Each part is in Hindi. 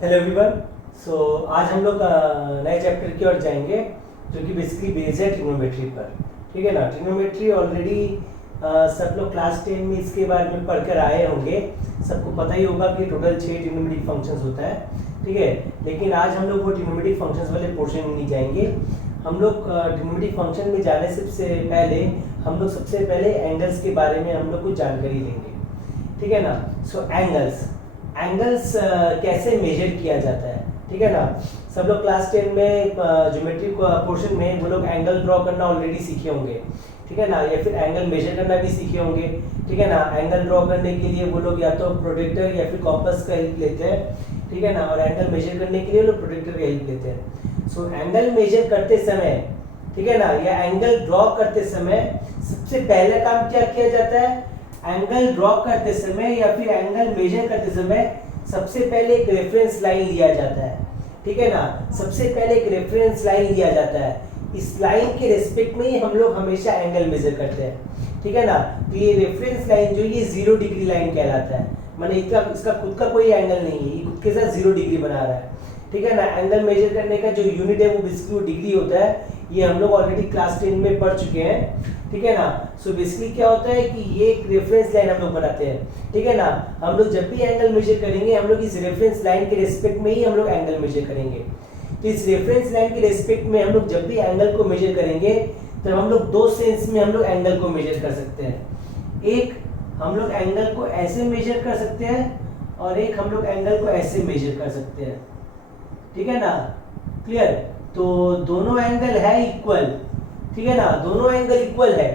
Hello everyone. सो आज हम लोग नए चैप्टर की ओर जाएंगे जो कि बेसिकली बेस्ड है ट्रिग्नोमेट्री पर। ठीक है ना। ट्रिग्नोमेट्री ऑलरेडी सब लोग क्लास 10 में इसके बारे में पढ़कर आए होंगे। सबको पता ही होगा कि टोटल 6 ट्रिग्नोमेट्रिक फंक्शंस होता है। ठीक है, लेकिन आज हम लोग वो ट्रिग्नोमेट्रिक फंक्शंस वाले पोर्शन में नहीं जाएंगे। हम लोग ट्रिग्नोमेट्रिक फंक्शन में जाने से पहले हम लोग सबसे पहले एंगल्स के बारे में हम लोग कुछ जानकारी लेंगे। ठीक है ना। सो एंगल्स कैसे मेजर किया जाता है। ठीक है ना। सब लोग क्लास 10 में ज्योमेट्री पोर्शन में वो लोग एंगल ड्रॉ करना ऑलरेडी सीखे होंगे। ठीक है ना, या फिर एंगल मेजर करना भी सीखे होंगे। ठीक है ना। एंगल ड्रॉ करने के लिए वो लोग या तो प्रोटेक्टर या फिर कॉम्पस का हेल्प लेते हैं। ठीक है ना, और एंगल मेजर करने के लिए वो लोग प्रोटेक्टर का हेल्प लेते हैं। सो एंगल मेजर करते समय, ठीक है ना, या एंगल ड्रॉ करते समय सबसे पहला काम क्या किया जाता है? एंगल ड्रॉ करते समय या फिर एंगल मेजर करते समय सबसे पहले एक रेफरेंस लाइन लिया जाता है। ठीक है ना, सबसे पहले एक रेफरेंस लाइन लिया जाता है। इस लाइन के रेस्पेक्ट में ही हम लोग हमेशा एंगल मेजर करते हैं। ठीक है ना। तो ये रेफरेंस लाइन जो ये 0 डिग्री लाइन कहलाता है। माने इसका खुद का कोई एंगल नहीं है, ये खुद के साथ 0 डिग्री बना रहा है। ठीक है ना। एंगल मेजर करने का जो यूनिट है वो बेसिकली डिग्री होता है। ये हम लोग ऑलरेडी क्लास 10 में पढ़ चुके हैं। ठीक है ना। सो बेसिकली क्या होता है कि ये एक रेफरेंस लाइन हम लोग बनाते हैं। ठीक है ना। हम लोग जब भी एंगल मेजर करेंगे हम लोग इस रेफरेंस लाइन के रेस्पेक्ट में ही हम लोग एंगल मेजर करेंगे। तो इस रेफरेंस लाइन के रेस्पेक्ट में हम लोग जब भी एंगल को मेजर करेंगे तब हम लोग दो सेंस में हम लोग एंगल को मेजर कर सकते हैं। एक, हम लोग एंगल को ऐसे मेजर कर सकते हैं और एक हम लोग एंगल को ऐसे मेजर कर सकते हैं। ठीक है ना। क्लियर। तो दोनों एंगल है इक्वल। ठीक है ना, दोनों एंगल इक्वल है।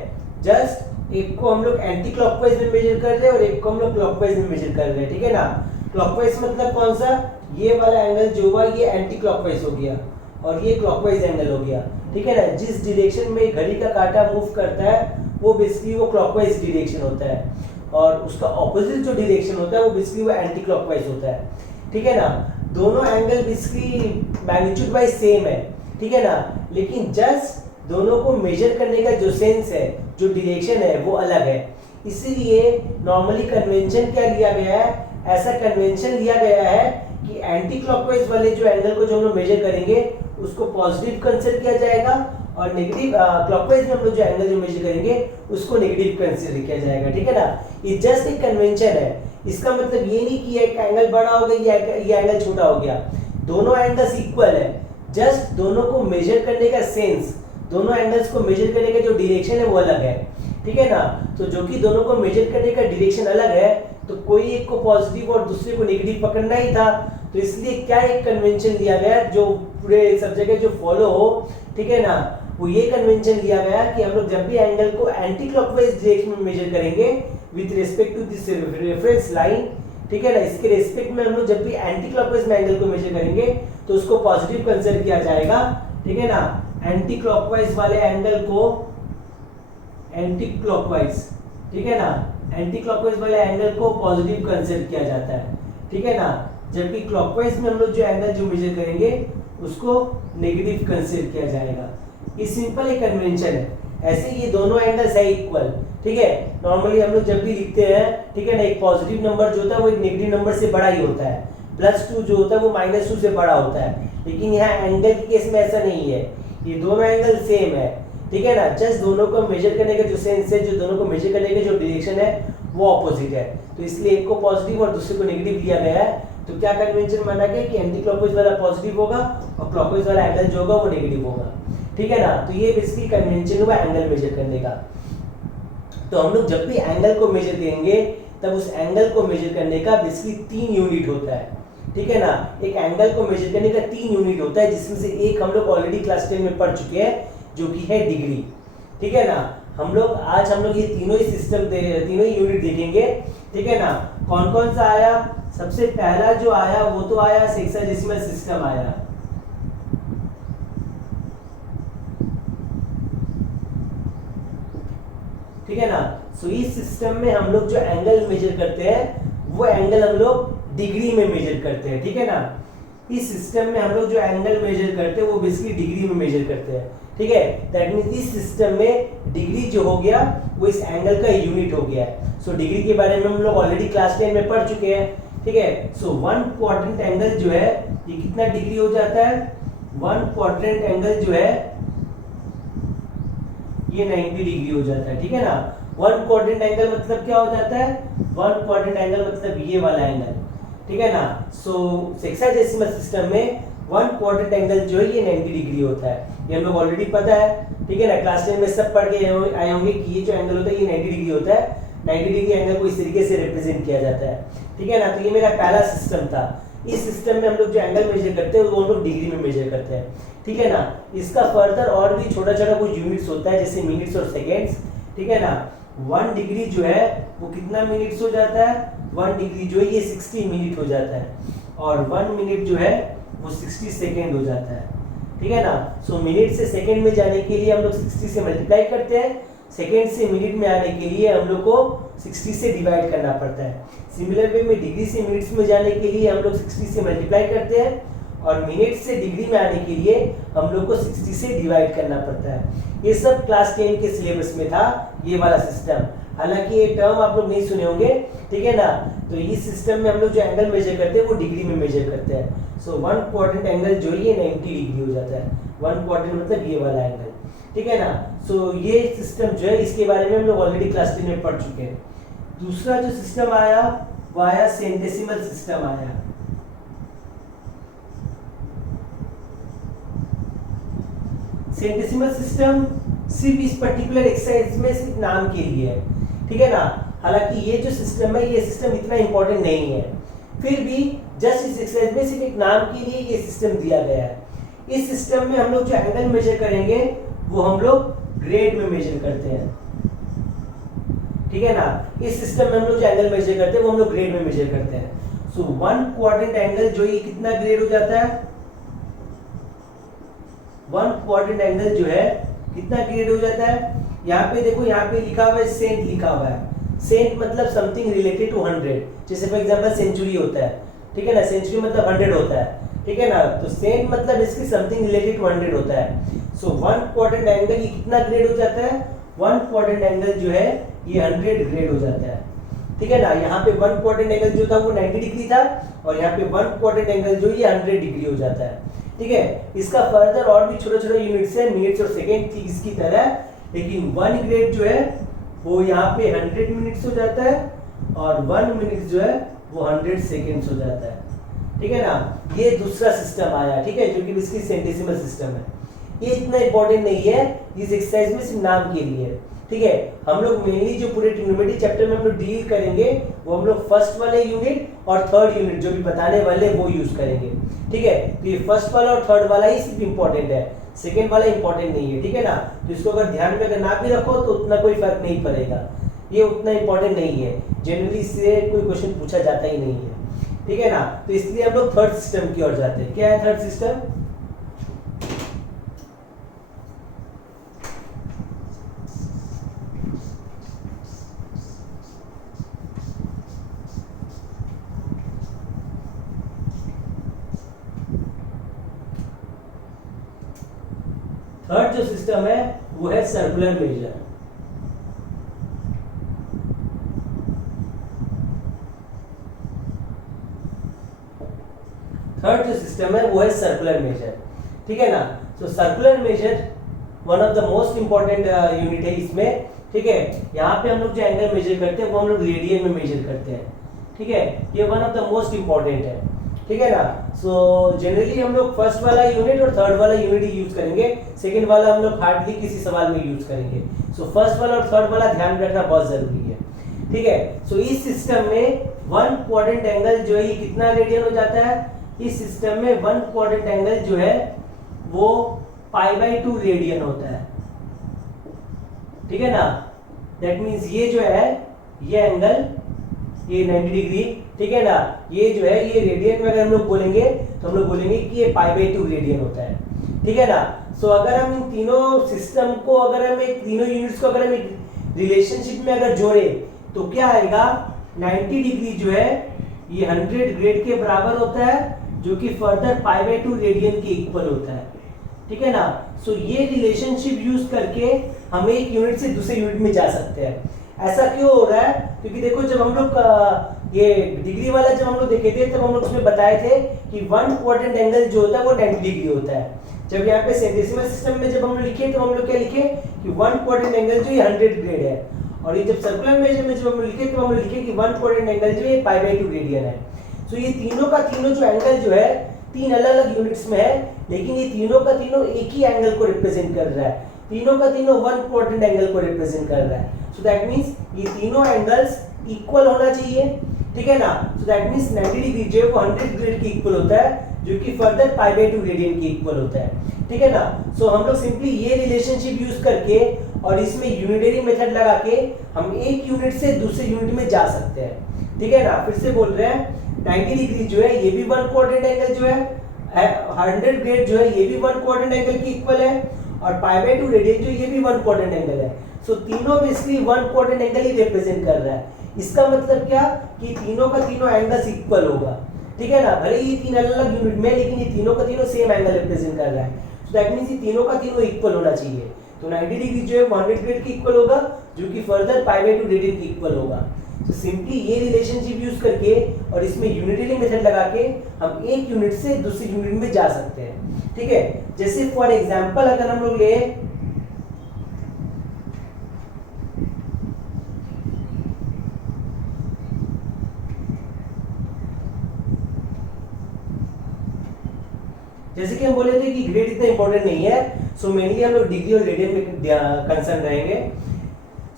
जस्ट एक को हम लोग एंटी क्लॉकवाइज में मेजर कर रहे हैं और एक को हम लोग क्लॉकवाइज में मेजर कर रहे हैं। ठीक है ना। क्लॉकवाइज मतलब कौन सा? ये वाला एंगल जो हुआ ये एंटी क्लॉकवाइज हो गया और ये क्लॉकवाइज एंगल हो गया। ठीक है ना। जिस डायरेक्शन में घड़ी का कांटा मूव करता है वो बेसिकली वो क्लॉकवाइज डायरेक्शन होता है और उसका ऑपोजिट जो डायरेक्शन होता है वो बेसिकली वो एंटी क्लॉकवाइज होता है। ठीक है ना। दोनों angle basically magnitude wise same है। ठीक है ना, लेकिन जस्ट दोनों को मेजर करने का जो सेंस है, जो डायरेक्शन है वो अलग है। इसीलिए नॉर्मली कन्वेंशन क्या लिया गया है? ऐसा कन्वेंशन लिया गया है कि एंटी क्लॉकवाइज वाले जो एंगल को जो हम लोग मेजर करेंगे उसको पॉजिटिव कंसीडर किया जाएगा और नेगेटिव क्लॉकवाइज में हम लोग जो एंगल जो मेजर करेंगे उसको नेगेटिव कंसीडर किया जाएगा। ठीक है ना। ये जस्ट एक कन्वेंशन है। इसका मतलब ये नहीं कि एक एंगल बड़ा हो गया ये एंगल छोटा हो गया। दोनों एंगल्स इक्वल है। जस्ट दोनों को मेजर करने का सेंस, दोनों एंगल्स को मेजर करने का जो डायरेक्शन है वो अलग है। ठीक है ना। तो जो कि दोनों को मेजर करने का डायरेक्शन अलग है तो कोई एक को पॉजिटिव और दूसरे को नेगेटिव पकड़ना ही था। तो इसलिए क्या एक कन्वेंशन लिया गया जो पूरे सब जगह जो फॉलो हो। ठीक है ना। वो ये कन्वेंशन लिया गया कि हम लोग जब भी एंगल को एंटी क्लॉकवाइज डायरेक्शन में मेजर करेंगे with respect to this reference line, ठीक है ना, इसके रेस्पेक्ट में हम लोग जब भी एंटी क्लॉकवाइज में एंगल को मेजर करेंगे तो उसको पॉजिटिव कंसीडर किया जाएगा। ठीक है ना। एंटी क्लॉकवाइज वाले एंगल को एंटी क्लॉकवाइज, ठीक है ना, एंटी क्लॉकवाइज वाले एंगल को पॉजिटिव कंसीडर किया जाता है। ठीक है ना। जबकि क्लॉकवाइज में हम लोग जो एंगल जो मेजर करेंगे उसको नेगेटिव कंसीडर किया जाएगा। ये सिंपल एक कन्वेंशन है। ऐसे ये दोनों एंगल्स है इक्वल। ठीक है। नॉर्मली हम लोग जब भी लिखते हैं, ठीक है ना, एक पॉजिटिव नंबर जो होता है वो एक नेगेटिव नंबर से बड़ा ही होता है। +2 जो होता है वो -2 से बड़ा होता है। लेकिन यहाँ एंगल के केस में ऐसा नहीं है। ये दोनों एंगल सेम है। ठीक है ना। जस्ट दोनों को मेजर करने का जो सेंस है, जो दोनों को मेजर करने का जो डायरेक्शन है वो ऑपोजिट है। तो इसलिए एक को पॉजिटिव और दूसरे को नेगेटिव लिया गया है। तो क्या कन्वेंशन माना गया कि एंटी क्लॉकवाइज वाला पॉजिटिव होगा और क्लॉकवाइज वाला एंगल जो होगा वो नेगेटिव होगा। ठीक है ना। तो ये बेसिकली कन्वेंशन हुआ एंगल मेजर करने का। तो हम लोग जब भी एंगल को मेजर करेंगे तब उस एंगल को मेजर करने का बेसिकली 3 यूनिट होता है। ठीक है ना। एक एंगल को मेजर करने का 3 यूनिट होता है जिसमें से एक हम लोग ऑलरेडी क्लास 10 में पढ़ चुके हैं जो कि है डिग्री। ठीक है ना। आज हम लोग ये तीनों ही तीनों ही यूनिट देखेंगे। ठीक है ना। कौन कौन सा आया? सबसे पहला जो आया वो तो आया सेक्साडेसिमल सिस्टम आया। ठीक है ना। सो इस सिस्टम में हम लोग जो एंगल मेजर करते हैं वो एंगल हम लोग डिग्री में मेजर करते हैं। ठीक है ना। इस सिस्टम में हम लोग जो एंगल मेजर करते हैं वो बेसिकली डिग्री में मेजर करते हैं। ठीक है। दैट मींस इस सिस्टम में डिग्री जो हो गया वो इस एंगल का यूनिट हो गया है। सो डिग्री के बारे में हम लोग ऑलरेडी क्लास 10 में पढ़ चुके हैं। ठीक है। सो वन क्वाड्रेंट एंगल जो है ये कितना डिग्री हो जाता है, वन क्वाड्रेंट एंगल जो है ये 90 डिग्री हो जाता है, ठीक है ना। वन क्वाड्रेंट एंगल मतलब क्या हो जाता है, वन क्वाड्रेंट एंगल मतलब ये वाला एंगल, ठीक है ना। सो हेक्साडेसिमल सिस्टम में वन क्वाड्रेंट एंगल जो है ये 90 डिग्री होता है, ये हम लोग ऑलरेडी पता है, ठीक है ना। क्लास 10 में सब पढ़ के आए होंगे कि ये जो एंगल होता है ये 90 डिग्री होता है। 90 डिग्री एंगल को इस तरीके से रिप्रेजेंट किया जाता है, ठीक है ना। तो ये मेरा पहला सिस्टम था। इस सिस्टम में हम लोग जो एंगल मेजर करते हैं वो हम लोग डिग्री में मेजर करते हैं, ठीक है ना। इसका फर्दर और भी छोटा छोटा कुछ यूनिट्स होता है जैसे मिनट्स और सेकेंड्स, ठीक है ना। 1 डिग्री जो है वो कितना मिनट्स हो जाता है, 1 डिग्री जो है ये 60 मिनट हो जाता है, और 1 मिनट जो है वो 60 सेकेंड हो जाता है, ठीक है ना। सो मिनट से सेकेंड में जाने के लिए हम लोग 60 से मल्टीप्लाई करते हैं, सेकेंड से मिनट में आने के लिए हम लोग को 60 से डिवाइड करना पड़ता है। सिमिलर वे में डिग्री से मिनट्स में जाने के लिए हम लोग 60 से मल्टीप्लाई करते हैं, और मिनट से डिग्री में आने के लिए हम लोग को 60 से डिवाइड करना पड़ता है। ये सब क्लास 10 के सिलेबस में था ये वाला सिस्टम, हालांकि ये टर्म आप लोग नहीं सुने होंगे, ठीक है ना। तो इस सिस्टम में हम लोग जो एंगल मेजर करते हैं वो डिग्री में मेजर करते हैं। सो वन क्वाड्रेंट एंगल जो ये 90 डिग्री हो जाता है, वन क्वाड्रेंट मतलब ये वाला एंगल, ठीक है ना। सो ये सिस्टम जो है इसके बारे में हम लोग ऑलरेडी क्लास 10 में पढ़ चुके हैं। दूसरा जो सिस्टम आया वो आया सेंटेसिमल सिस्टम आया। सेंटेसिमल सिस्टम सिर्फ इस पर्टिकुलर एक्सरसाइज में सिर्फ नाम के लिए है, ठीक है ना। हालांकि ये जो सिस्टम है ये सिस्टम इतना इंपॉर्टेंट नहीं है, फिर भी जस्ट इस एक्सरसाइज में सिर्फ एक नाम के लिए ये सिस्टम दिया गया है। इस सिस्टम में हम लोग जो एंगल मेजर करेंगे वो हम लोग ग्रेड में मेजर करते हैं, ठीक है ना। इस सिस्टम में हम लोग जो एंगल मेजर करते हैं वो हम लोग ग्रेड में मेजर करते हैं। सो वन क्वाड्रेंट एंगल जो ये कितना ग्रेड हो जाता है, वन क्वाड्रेंट एंगल जो है कितना ग्रेड हो जाता है। यहाँ पे देखो, यहाँ पे लिखा हुआ है सेंट लिखा हुआ है। सेंट मतलब समथिंग रिलेटेड टू 100, जैसे फॉर एग्जांपल सेंचुरी होता है, ठीक है ना। सेंचुरी मतलब 100 होता है, ठीक है ना। तो सेंट मतलब इसकी समथिंग रिलेटेड टू 100 होता है। सो वन क्वाड्रेंट एंगल ये कितना ग्रेड हो जाता है, वन क्वाड्रेंट एंगल जो है ये 100 ग्रेड हो जाता है, ठीक है ना। यहाँ पे वन क्वाड्रेंट एंगल जो था वो 90 डिग्री था, और यहाँ पे वन क्वाड्रेंट एंगल जो ये 100 डिग्री हो जाता है, ठीक है। इसका फर्दर और भी छोटे छोटे यूनिट्स है, मिनट्स और सेकेंड ठीक इसकी तरह, लेकिन वन ग्रेड जो है वो यहाँ पे 100 मिनट्स हो जाता है, और 1 मिनट जो है वो 100 सेकेंड्स हो जाता है, ठीक है ना। ये दूसरा सिस्टम आया, ठीक है, जो कि इसकी सेंटेसिमल सिस्टम है। ये इतना इंपॉर्टेंट नहीं है, इस एक्सरसाइज में सिर्फ नाम के लिए, ठीक है। हम लोग मेनली जो पूरे ट्रिग्नोमेट्री चैप्टर में हम लोग डील करेंगे वो हम लोग फर्स्ट वाले यूनिट और थर्ड यूनिट जो भी बताने वाले वो यूज करेंगे, ठीक है। तो ये फर्स्ट वाला और थर्ड वाला ही सिर्फ इंपॉर्टेंट है, सेकेंड वाला इंपॉर्टेंट नहीं है, ठीक है ना। तो इसको अगर ध्यान में अगर ना भी रखो तो उतना कोई फर्क नहीं पड़ेगा, ये उतना इंपॉर्टेंट नहीं है, जनरली इससे कोई क्वेश्चन पूछा जाता ही नहीं है, ठीक है ना। तो इसलिए हम लोग थर्ड सिस्टम की ओर जाते हैं। क्या है थर्ड सिस्टम? थर्ड जो सिस्टम है वो है सर्कुलर मेजर। थर्ड जो सिस्टम है वो है सर्कुलर मेजर, ठीक है ना। तो circular measure one of the most important unit है इसमें, ठीक है। यहाँ पे हम लोग जो एंगल मेजर करते हैं वो हम लोग रेडियन में मेजर करते हैं, ठीक है। ये one of the most important है, ठीक है ना। सो जनरली हम लोग फर्स्ट वाला यूनिट और थर्ड वाला यूनिट ही यूज करेंगे, सेकंड वाला हम लोग हार्डली किसी सवाल में यूज करेंगे। सो फर्स्ट वाला और थर्ड वाला ध्यान रखना बहुत जरूरी है, ठीक है। सो इस सिस्टम में वन क्वाड्रेंट एंगल जो है ये कितना रेडियन हो जाता है, इस सिस्टम में वन क्वाड्रेंट एंगल जो है वो π/2 रेडियन होता है, ठीक है ना। दैट मींस ये जो है ये एंगल ये 90 डिग्री, ठीक है ना। ये जो है ये रेडियन में अगर हम लोग बोलेंगे तो हम लोग बोलेंगे कि ये π/2 रेडियन होता है, ठीक है ना। सो अगर हम इन तीनों सिस्टम को अगर हम तीनों यूनिट्स को अगर हम रिलेशनशिप में अगर जोड़े तो क्या आएगा, 90 डिग्री जो है ये 100 ग्रेड के बराबर होता है, जो कि फर्दर π/2 रेडियन के इक्वल होता है, ठीक है ना। सो ये रिलेशनशिप यूज करके हम एक यूनिट से दूसरे यूनिट में जा सकते हैं। ऐसा क्यों हो रहा है? क्योंकि देखो जब हम लोग ये डिग्री वाला जब हम लोग देखे थे तब हम लोग उसमें बताए थे कि 1 क्वाड्रेंट एंगल जो होता है वो 90 डिग्री होता है। जब यहाँ पे डेसिमल सिस्टम में जब हम लोग लिखे तो हम लोग क्या लिखे कि 1 क्वाड्रेंट एंगल जो ये 100 ग्रेड है, और ये जब सर्कुलर मेजर में जब हम लोग लिखे तो हम लोग लिखे कि 1 क्वाड्रेंट एंगल जो ये π/2 रेडियन है। सो ये तीनों का तीनों जो एंगल जो है 3 अलग-अलग यूनिट्स में है, लेकिन ये तीनों का तीनों एक ही एंगल को रिप्रेजेंट कर रहा है, तीनों का तीनों 1 क्वाड्रेंट एंगल को रिप्रेजेंट कर रहा है। सो दैट मींस ये तीनों एंगल्स इक्वल होना चाहिए, ठीक है ना। सो दैट मींस 90 डिग्री जो है वो 100 ग्रेड के इक्वल होता है, जो कि फर्दर π/2 रेडियन के इक्वल होता है, ठीक है ना। सो हम लोग सिंपली ये रिलेशनशिप यूज करके और इसमें यूनिटरी मेथड लगा के हम एक यूनिट से दूसरे यूनिट में जा सकते हैं, ठीक है ना। फिर से बोल रहे हैं 90 डिग्री जो है ये भी 1 क्वाड्रेंट एंगल जो है, 100 ग्रेड जो है ये भी 1 क्वाड्रेंट एंगल के इक्वल है, और π/2 रेडियन जो ये भी 1 क्वाड्रेंट एंगल है। सो तीनों बेसिकली 1 क्वाड्रेंट एंगल ही रिप्रेजेंट कर रहा है। इसका मतलब क्या कि तीनों का तीनों एंगल्स इक्वल होगा, ठीक है ना। भले ही 3 अलग-अलग यूनिट में, लेकिन ये तीनों का तीनों सेम एंगल रिप्रेजेंट कर रहा है। सो दैट मींस ये तीनों का तीनों इक्वल होना चाहिए। तो 90 डिग्री जो है 100 ग्रेड के इक्वल होगा, जो कि फर्दर π/2 रेडियन के इक्वल होगा। तो सिंपली ये रिलेशनशिप यूज करके और इसमें यूनिटरी मेथड लगा के हम एक यूनिट से दूसरे यूनिट में जा सकते हैं, ठीक है। जैसे फॉर एग्जांपल अगर हम लोग ले जैसे कि हम बोले थे कि ग्रेड इतना इंपॉर्टेंट नहीं है, सो मेनली हम लोग डिग्री और रेडियन में कंसर्न रहेंगे।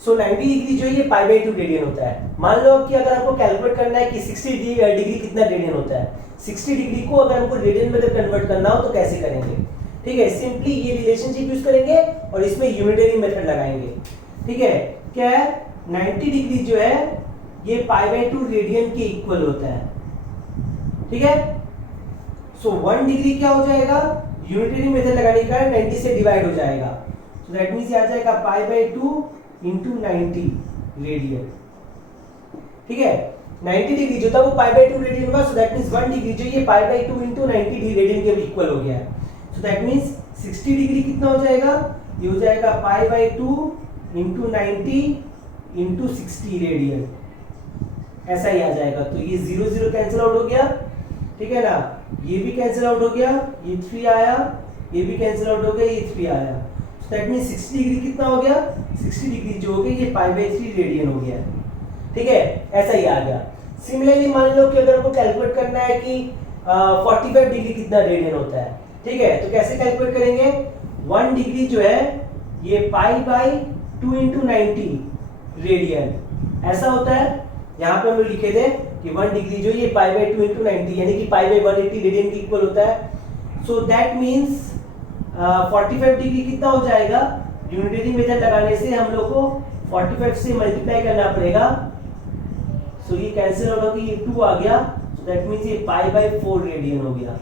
सो 90 डिग्री जो है ये π/2 रेडियन होता है। मान लो कि अगर आपको कैलकुलेट करना है कि 60 डिग्री कितना रेडियन होता है, 60 डिग्री को अगर हमको रेडियन में कन्वर्ट करना हो तो कैसे करेंगे, ठीक है। सिंपली ये रिलेशनशिप यूज करेंगे और इसमें यूनिटरी मेथड लगाएंगे, ठीक है। क्या है 90 डिग्री जो है ये π/2 रेडियन के इक्वल होता है, ठीक है। सो 1 डिग्री क्या हो जाएगा, यूनिटरी मेथड लगाने का 90 से डिवाइड हो जाएगा। सो दैट मींस ये आ जाएगा π/2 into 90 रेडियन, ठीक है। 90 डिग्री जो था वो π/2 रेडियन होगा। सो दैट मींस 1 डिग्री जो ये π/2 into 90 रेडियन के इक्वल हो गया है। सो दैट मींस 60 डिग्री कितना हो जाएगा, ये हो जाएगा π/2 into 90 into 60 रेडियन, ऐसा ही आ जाएगा। तो ये 0 0 कैंसिल आउट हो गया, ठीक है ना। ये भी कैंसिल आउट हो गया, ये 3 आया, ये भी कैंसिल आउट हो गया, ये 3 आया। सो दैट मींस 60 डिग्री कितना हो गया, 60 डिग्री जो हो गया ये π/3 रेडियन हो गया, ठीक है। ऐसा ही आ गया। सिमिलरली मान लो कि अगर आपको कैलकुलेट करना है कि 45 डिग्री कितना रेडियन होता है, ठीक है। तो कैसे कैलकुलेट करेंगे, 1 डिग्री जो है ये π/2 into 90 रेडियन ऐसा होता है। यहाँ पे हम लोग लिखे थे कि 1 डिग्री जो ये π/2 into 90 यानी कि π/180 रेडियन के इक्वल होता है। सो दैट मींस 45 डिग्री कितना हो जाएगा, यूनिटरी मेथड लगाने से हम लोग को 45 से मल्टीप्लाई करना पड़ेगा। सो ये कैंसिल होगा कि ये 2 आ गया, सो दैट मींस ये π/4 रेडियन हो गया,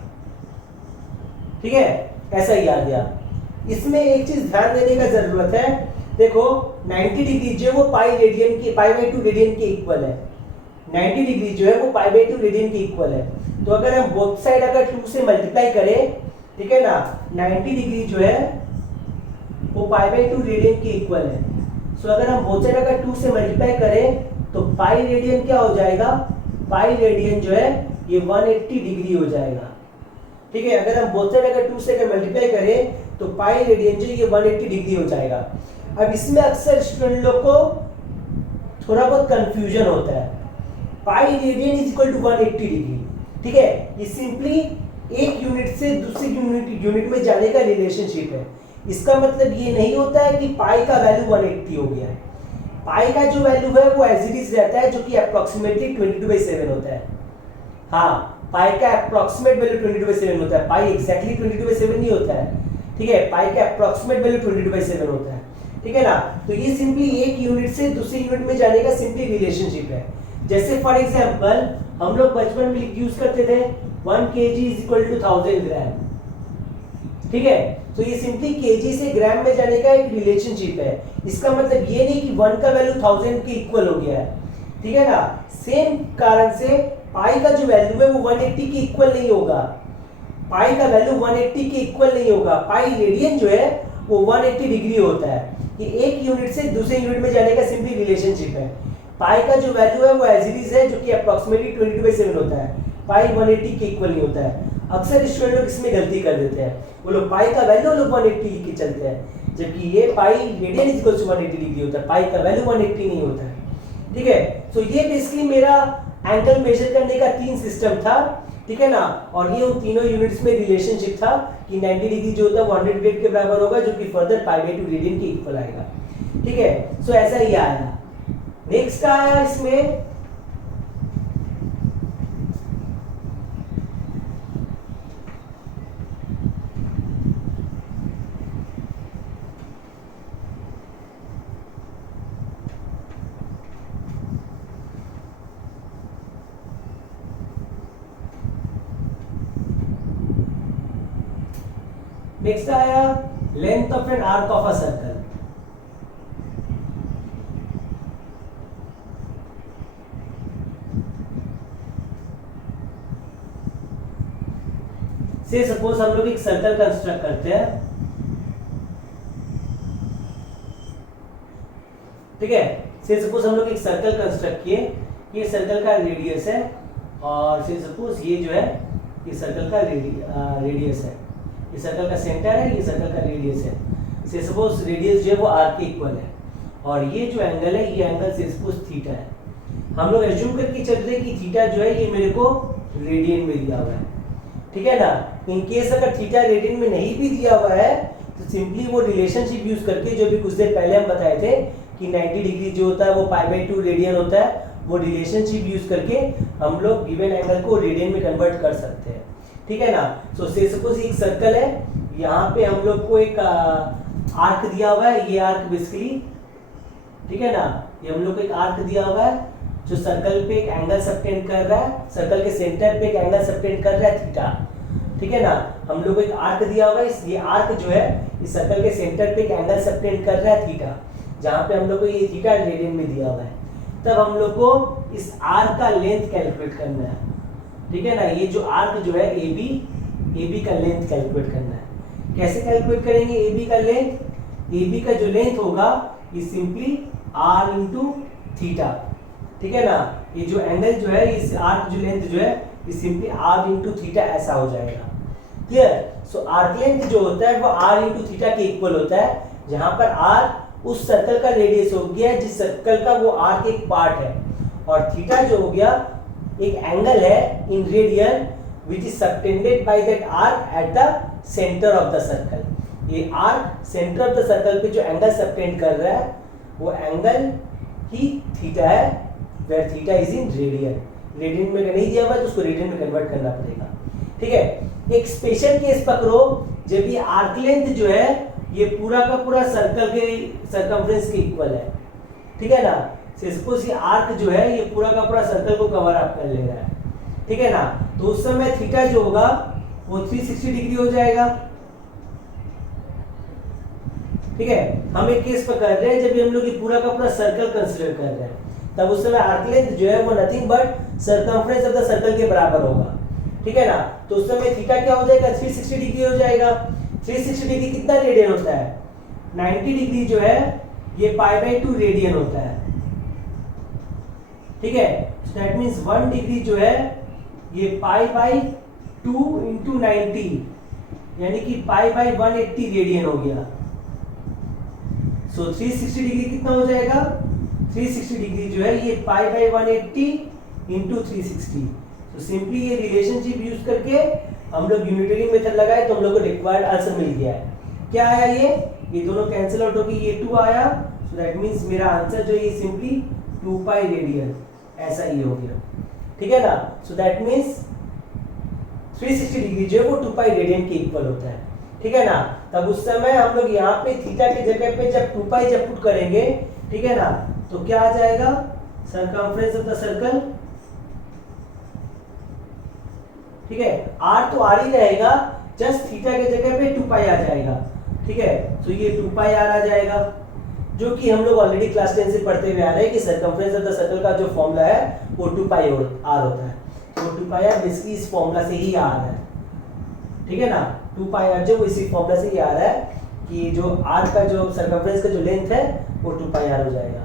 ठीक है। ऐसा ही आ गया। इसमें एक चीज ध्यान देने का जरूरत है, देखो 90 डिग्री जो है वो π/2 रेडियन के इक्वल है। 90 डिग्री जो है वो π/2 रेडियन के इक्वल है। तो अगर हम बोथ साइड अगर 2 से मल्टीप्लाई करें, ठीक है ना, 90 डिग्री जो है वो π/2 रेडियन के इक्वल है। सो अगर हम बोथ साइड अगर 2 से मल्टीप्लाई करें तो पाई रेडियन क्या हो जाएगा, पाई रेडियन जो है ये 180 डिग्री हो जाएगा, ठीक है। अगर हम बोथ साइड अगर 2 से अगर मल्टीप्लाई करें तो पाई रेडियन जो ये 180 डिग्री हो जाएगा। अब इसमें अक्सर स्टूडेंट लोग को थोड़ा बहुत कंफ्यूजन होता है, pi radian is equal to 180 degree, ठीक है। ये सिंपली एक यूनिट से दूसरे यूनिट में जाने का रिलेशनशिप है। इसका मतलब ये नहीं होता है कि पाई का वैल्यू 180 हो गया है। पाई का जो वैल्यू है वो एज इट इज रहता है, जो कि अप्रोक्सीमेटली 22/7 होता है। हाँ, पाई का अप्रोक्सीमेट वैल्यू 22/7 होता है, पाई एग्जैक्टली 22/7 नहीं होता है, ठीक है। पाई का अप्रोक्सीमेट वैल्यू 22/7 होता है, ठीक है ना। तो ये सिंपली एक यूनिट से दूसरे यूनिट में जाने का सिंपली रिलेशनशिप है। जैसे फॉर एग्जांपल हम लोग बचपन में यूज करते थे 1 kg इज इक्वल टू 1000 ग्राम, ठीक है। तो ये सिंपली केजी से ग्राम में जाने का एक रिलेशनशिप है। इसका मतलब ये नहीं कि 1 का वैल्यू 1000 के इक्वल हो गया है, ठीक है ना। सेम कारण से पाई का जो वैल्यू है वो 180 के इक्वल नहीं होगा, पाई का वैल्यू 180 के इक्वल नहीं होगा। पाई रेडियन जो है वो 180 डिग्री होता है। कि एक यूनिट से दूसरे यूनिट में जाने का सिंपली रिलेशनशिप है। पाई का जो वैल्यू है वो एज इट इज है, जो कि अप्रोक्सीमेटली 22/7 होता है। पाई 180 के इक्वल नहीं होता है। अक्सर स्टूडेंट लोग इसमें गलती कर देते हैं, वो लोग पाई का वैल्यू लोग 180 लिख के चलते हैं, जबकि ये pi radian is equal to 180 degree होता है, पाई का वैल्यू 180 नहीं होता है। ठीक है, तो ये बेसिकली मेरा एंगल मेजर करने का 3 सिस्टम था, ठीक है ना। और ये उन तीनों यूनिट्स में रिलेशनशिप था कि 90 डिग्री जो होता है 100 ग्रेड के बराबर होगा, जो कि फर्दर पाई/2 रेडियन के इक्वल आएगा। ठीक है, सो ऐसा ही आया। नेक्स्ट आया इसमें नेक्स्ट आया length of an arc of a circle. से सपोज हम लोग एक सर्कल कंस्ट्रक्ट करते हैं, ठीक है। से सपोज हम लोग एक सर्कल कंस्ट्रक्ट किए, ये सर्कल का रेडियस है, और से सपोज ये जो है ये सर्कल का रेडियस है, ये सर्कल का सेंटर है, ये सर्कल का रेडियस है। से सपोज रेडियस जो है वो आर के इक्वल है, और ये जो एंगल है ये एंगल से सपोज थीटा है। हम लोग एज्यूम करके चल रहे हैं कि थीटा जो है ये मेरे को रेडियन में दिया हुआ है, ठीक है ना। इन केस अगर थीटा रेडियन में नहीं भी दिया हुआ है तो सिंपली वो रिलेशनशिप यूज करके, जो भी कुछ देर पहले हम बताए थे कि 90 डिग्री जो होता है वो पाई/2 रेडियन होता है, वो रिलेशनशिप यूज करके हम लोग गिवन एंगल को रेडियन में कन्वर्ट कर सकते हैं, ठीक है ना। सो से सपोज एक सर्कल है, यहाँ पे हम लोग को एक आर्क दिया हुआ है, ये आर्क बेसिकली, ठीक है ना, ये हम लोग को एक आर्क दिया हुआ है जो सर्कल पे एक एंगल सबटेंड कर रहा है, सर्कल के सेंटर पे एक एंगल सबटेंड कर रहा है थीटा, ठीक है ना। हम लोग को एक आर्क दिया हुआ है, ये आर्क जो है इस सर्कल के सेंटर पे एक एंगल सबटेंड कर रहा है थीटा, जहाँ पे हम लोग को ये थीटा रेडियन में दिया हुआ है। तब हम लोग को इस आर्क का लेंथ कैलकुलेट करना है, ठीक है ना। ये जो आर्क जो है AB का लेंथ कैलकुलेट करना है। कैसे कैलकुलेट करेंगे AB का लेंथ? AB का जो लेंथ होगा ये सिंपली R इंटू थीटा, ठीक है ना। ये जो एंगल जो है, इस आर्क जो लेंथ जो है ये सिंपली R इंटू थीटा ऐसा हो जाएगा, क्लियर। सो आर्क लेंथ जो होता है वो R इंटू थीटा के इक्वल होता है, जहां पर R उस सर्कल का रेडियस हो गया जिस सर्कल का वो आर्क एक पार्ट है, और थीटा जो हो गया एक एंगल है in radian which is subtended by that arc at the center of the circle। ये arc centre of the circle पे जो एंगल सबटेंड कर रहा है वो एंगल ही थीटा है, where theta is in radian. Radian में नहीं दिया हुआ तो उसको रेडियन में कन्वर्ट करना पड़ेगा, ठीक है। एक स्पेशल केस पकड़ो, जब ये आर्क लेंथ जो है ये पूरा का पूरा सर्कल के सर्कमफ्रेंस के इक्वल है, ठीक है ना। सपोज ये आर्क जो है ये पूरा का पूरा सर्कल को कवर अप कर ले रहा है, ठीक है ना। तो उस समय थीटा जो होगा वो 360 डिग्री हो जाएगा, ठीक है। हम एक केस पर कर रहे हैं जब हम लोग ये पूरा का पूरा सर्कल कंसीडर कर रहे हैं, तब उस समय आर्क लेंथ जो है वो nothing but circumference of the circle के बराबर होगा, ठीक है ना। तो उस समय थीटा क्या हो जाएगा? 360 डिग्री हो जाएगा। 360 डिग्री कितना रेडियन होता है? 90 डिग्री जो है ये पाई/2 रेडियन होता है, ठीक है। दैट मींस 1 डिग्री जो है ये पाई/2 इंटू 90 यानी कि पाई/180 रेडियन हो गया। सो 360 डिग्री कितना हो जाएगा? 360 डिग्री जो है ये पाई/180 इंटू 360। तो सिंपली ये रिलेशनशिप यूज करके हम लोग यूनिटरी मेथड लगाए तो हम लोग को रिक्वायर्ड आंसर मिल गया है। क्या आया? ये दोनों कैंसिल आउट होगी, ये 2 आया। सो दैट मींस मेरा आंसर जो है सिंपली 2 पाई रेडियन ऐसा ही हो गया, ठीक है ना। सो दैट मींस 360 डिग्री जो है वो 2 पाई रेडियन के इक्वल होता है, ठीक है ना। तब उस समय हम लोग यहाँ पे थीटा की जगह पे जब 2 पाई जब पुट करेंगे, ठीक है ना, तो क्या आ जाएगा? सर्कमफ्रेंस ऑफ द सर्कल, ठीक है। आर तो आर ही रहेगा, जस्ट थीटा की जगह पे 2 पाई आ जाएगा, ठीक है। तो ये 2 पाई आर आ जाएगा, जो कि हम लोग ऑलरेडी क्लास 10 से पढ़ते हुए आ रहे हैं कि सर्कमफ्रेंस ऑफ द सर्कल का जो फॉर्मूला है वो 2 पाई आर होता है। तो 2 पाई आर बेसिकली इस फॉर्मूला से ही आ रहा है, ठीक है ना। 2 पाई आर जो इसी फॉर्मूला से ही आ रहा है, कि जो आर्क का जो सर्कमफ्रेंस का जो लेंथ है वो 2 पाई आर हो जाएगा।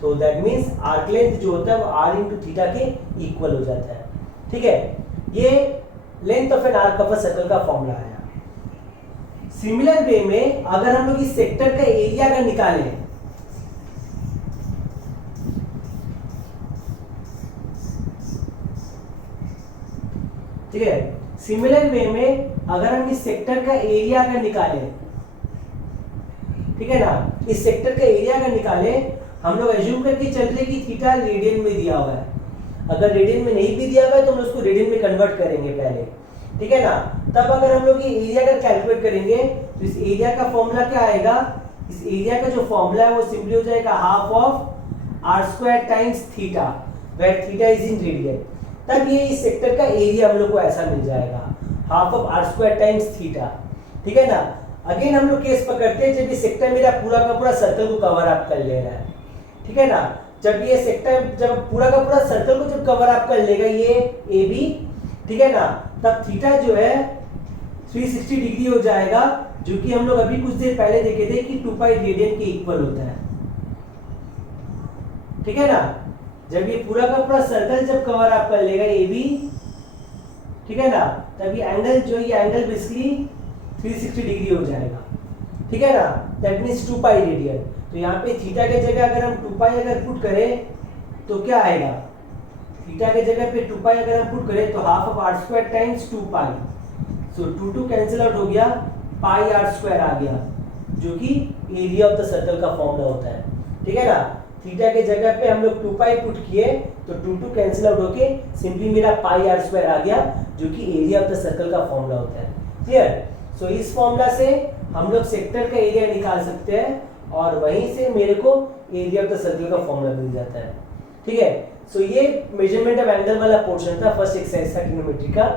तो दैट मीन्स आर्क लेंथ जो होता है वो आर इंटू थीटा के इक्वल हो जाता है। ठीक है, ये length of an arc of a circle का फॉर्मूला आया। सिमिलर वे में अगर हम लोग इस सेक्टर का एरिया अगर निकालें, ठीक है, सिमिलर वे में अगर हम इस सेक्टर का एरिया अगर निकालें, ठीक है ना, इस सेक्टर का एरिया अगर निकालें, हम लोग एज्यूम करके चल रहे कि थीटा रेडियन में दिया हुआ है। अगर रेडियन में नहीं भी दिया हुआ है तो हम उसको रेडियन में कन्वर्ट करेंगे पहले, ठीक है ना। तब अगर हम लोग ये एरिया का कैलकुलेट करेंगे तो इस एरिया का फॉर्मूला क्या आएगा, इस एरिया का जो फॉर्मूला है वो सिंपली हो जाएगा half of r square times theta, where theta is in radian. तब ये इस सेक्टर का एरिया हम लोग को ऐसा मिल जाएगा, half of r square times theta, ठीक है ना। अगेन हम लोग केस पकड़ते हैं जब ये सेक्टर मेरा पूरा का पूरा सर्कल को कवर अप कर ले रहा है, ठीक है ना। जब ये सेक्टर जब पूरा का पूरा सर्कल को जब कवर अप कर लेगा ये ए बी, ठीक है ना, तब थीटा जो है 360 डिग्री हो जाएगा, जो कि हम लोग अभी कुछ देर पहले देखे थे कि 2 पाई रेडियन के इक्वल होता है, ठीक है ना। जब ये पूरा का पूरा सर्कल जब कवर अप कर लेगा ए बी, ठीक है ना, तब ये एंगल जो ये एंगल बेसिकली 360 डिग्री हो जाएगा, ठीक है ना। That means 2 pi radian. तो यहाँ पे थीटा के जगह अगर हम 2 पाई अगर पुट करें तो क्या आएगा, थीटा के जगह पे 2 पाई अगर हम पुट करें तो half of r square times 2 pi, so 2 cancel out हो गया, पाई आर स्क्वायर आ गया, जो कि एरिया ऑफ द सर्कल का फॉर्मूला होता है, ठीक है ना। थीटा के जगह पे हम लोग 2 पाई पुट किए तो 2 कैंसिल आउट होके सिंपली मेरा पाई आर स्क्वायर आ गया, जो कि एरिया ऑफ द सर्कल का फॉर्मूला होता है। क्लियर। सो इस फॉर्मूला से हम लोग सेक्टर का एरिया निकाल सकते हैं और वहीं से मेरे को एरिया ऑफ द सर्कल का फॉर्मूला मिल जाता है, ठीक है। सो ये मेजरमेंट ऑफ एंगल वाला पोर्शन था, फर्स्ट एक्सरसाइज था ट्रिग्नोमेट्री का,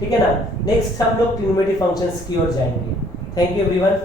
ठीक है ना। नेक्स्ट हम लोग ट्रिग्नोमेट्री फंक्शंस की ओर जाएंगे। Thank you everyone.